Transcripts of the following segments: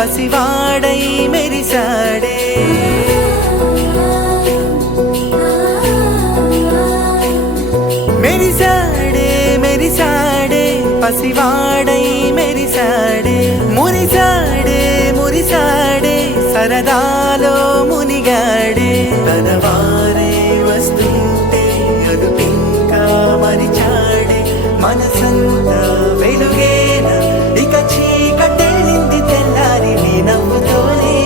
పసివాడై మెరిసాడే మెరిసాడే మెరిసాడే పసివాడై మెరిసాడే మురిసాడే మురిసాడే సరదాలో మునిగాడే తనవారే వస్తుంటే అదుపింకా మరిచాడే మనసంతా వెలుగేన ఇక చీకటెళ్ళింది తెల్లారి నీ నవ్వుతోనే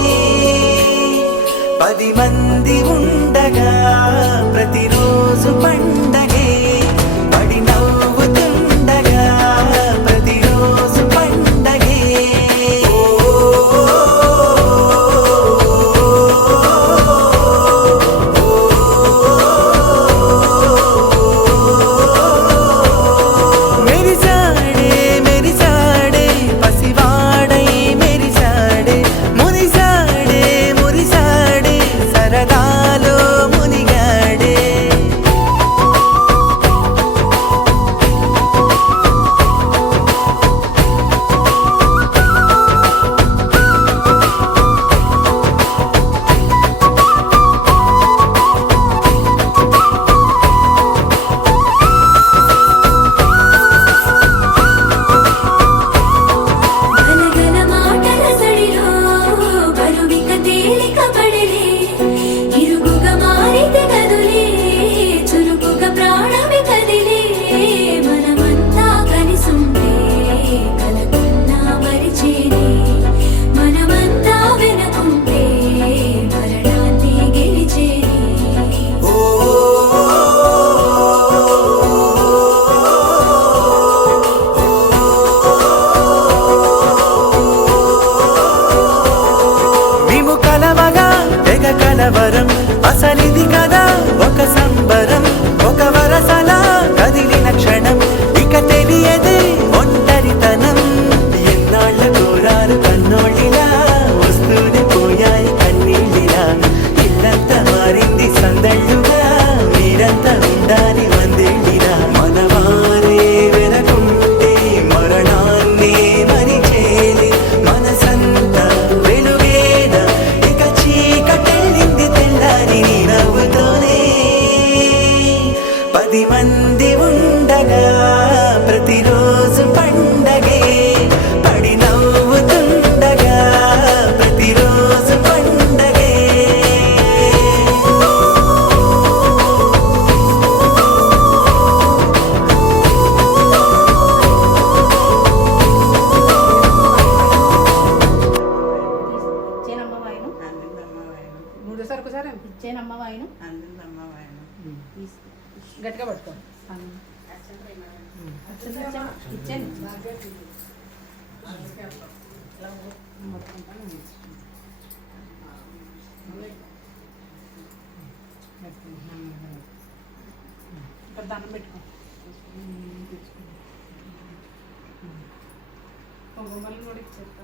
10 మంది ఉండగా ప్రతిరోజు పండగే పడి నవ్వుతుండగా ప్రతిరోజు పండగే మెరిసాడే మెరిసాడే పసివాడై మెరిసాడే మురిసాడే మురిసాడే సరదాలో మునిగాడే గలగల మాటల సడిలో బరువిక తేలిక పడలే ఇరుగుగా మారితే కదులే చురుకుగా ప్రాణమి కదిలే మనమంతా కలిసుంటే కలకున్నా మరిచేనే మనమంతా వెనకుంటే మరణాన్ని గెలిచేనే మేము కలవగా తెగ కలవరం అసలిది కదా ఒక సంబరం ఒక వరసలా కదిలిన క్షణం ఇక తెలియదే ఒంటరితనం ఎన్నాళ్ళ కోరారు కన్నోళ్ళిలా వస్తూనే పోయాయి కన్నీళ్ళిలా ఇల్లంతా మారింది సందళ్ళుగా మీరంతా ఉండాలి వందేళ్ళిలా మనవారే వెనకుంటే మరణాన్నే మరిచేది మనసంతా వెలుగేన ఇక చీకటెళ్ళింది తెల్లారి నీ నవ్వుతోనే 10 మంది ఉండగా ప్రతిరోజు పండగే పడి నవ్వుతుండగా ప్రతిరోజు పండగే ఇచ్చేనమ్మ వాయను మూడో సరుకు సార్ ఇచ్చేనమ్మ వాయను గట్టిగా పట్టుకో ఇచ్చాను ఇక్కడ దండం పెట్టుకో కుంకుమలు కూడా ఇచ్చేస్తా